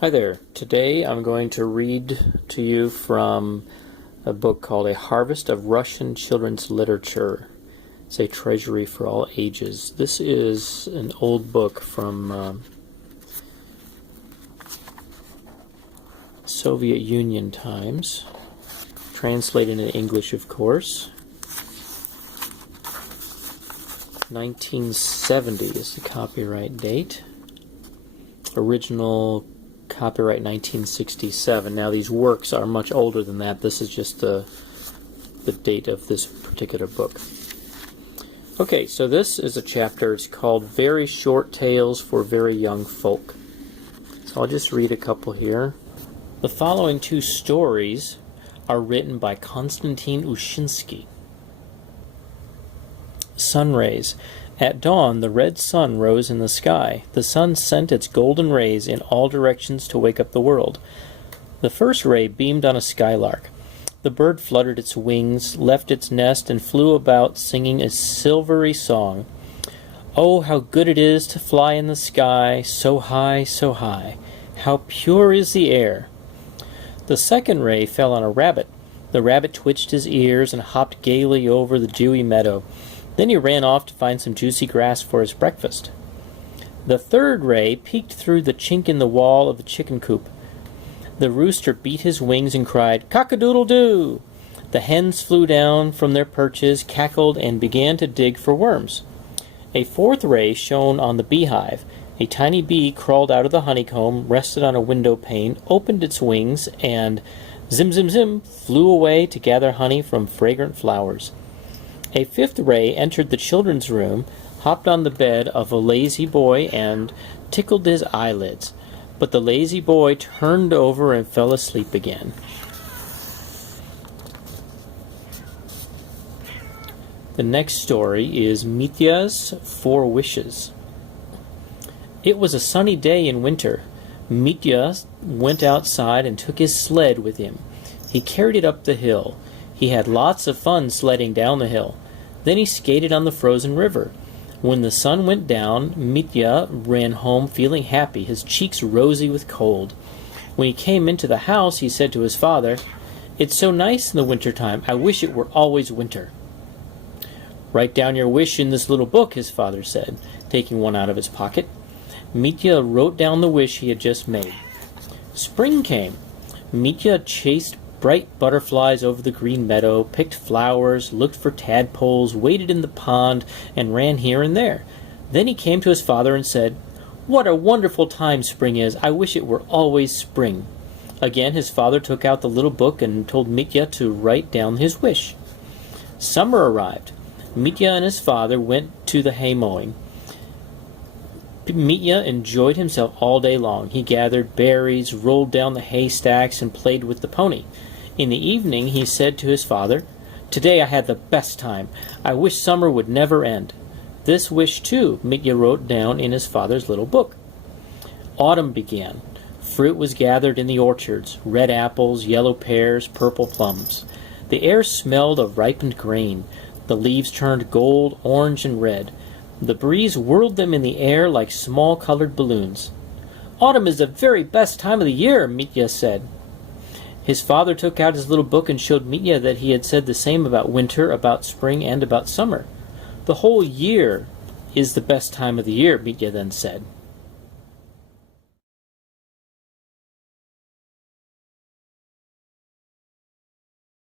Hi there. Today I'm going to read to you from a book called A Harvest of Russian Children's Literature. It's a treasury for all ages. This is an old book from Soviet Union times, translated into English, of course. 1970 is the copyright date. Original copyright 1967. Now these works are much older than that. This is just the date of this particular book. Okay, so this is a chapter. It's called Very Short Tales for Very Young Folk. So I'll just read a couple here. The following two stories are written by Konstantin Ushinsky. Sunrays. At dawn, the red sun rose in the sky. The sun sent its golden rays in all directions to wake up the world. The first ray beamed on a skylark. The bird fluttered its wings, left its nest, and flew about singing a silvery song. Oh, how good it is to fly in the sky, so high, so high. How pure is the air. The second ray fell on a rabbit. The rabbit twitched his ears and hopped gaily over the dewy meadow. Then he ran off to find some juicy grass for his breakfast. The third ray peeked through the chink in the wall of the chicken coop. The rooster beat his wings and cried, "Cock-a-doodle-doo!" The hens flew down from their perches, cackled, and began to dig for worms. A fourth ray shone on the beehive. A tiny bee crawled out of the honeycomb, rested on a window pane, opened its wings, and zim, zim, zim, flew away to gather honey from fragrant flowers. A fifth ray entered the children's room, hopped on the bed of a lazy boy, and tickled his eyelids. But the lazy boy turned over and fell asleep again. The next story is Mitya's 4 Wishes. It was a sunny day in winter. Mitya went outside and took his sled with him. He carried it up the hill. He had lots of fun sledding down the hill. Then he skated on the frozen river. When the sun went down, Mitya ran home feeling happy, his cheeks rosy with cold. When he came into the house, he said to his father, "It's so nice in the winter time. I wish it were always winter." "Write down your wish in this little book," his father said, taking one out of his pocket. Mitya wrote down the wish he had just made. Spring came. Mitya chased bright butterflies over the green meadow, picked flowers, looked for tadpoles, waded in the pond, and ran here and there. Then he came to his father and said, "What a wonderful time spring is! I wish it were always spring." Again his father took out the little book and told Mitya to write down his wish. Summer arrived. Mitya and his father went to the hay mowing. Mitya enjoyed himself all day long. He gathered berries, rolled down the haystacks, and played with the pony. In the evening he said to his father, "Today I had the best time. I wish summer would never end." This wish, too, Mitya wrote down in his father's little book. Autumn began. Fruit was gathered in the orchards, red apples, yellow pears, purple plums. The air smelled of ripened grain. The leaves turned gold, orange, and red. The breeze whirled them in the air like small colored balloons. "Autumn is the very best time of the year," Mitya said. His father took out his little book and showed Mitya that he had said the same about winter, about spring, and about summer. "The whole year is the best time of the year," Mitya then said.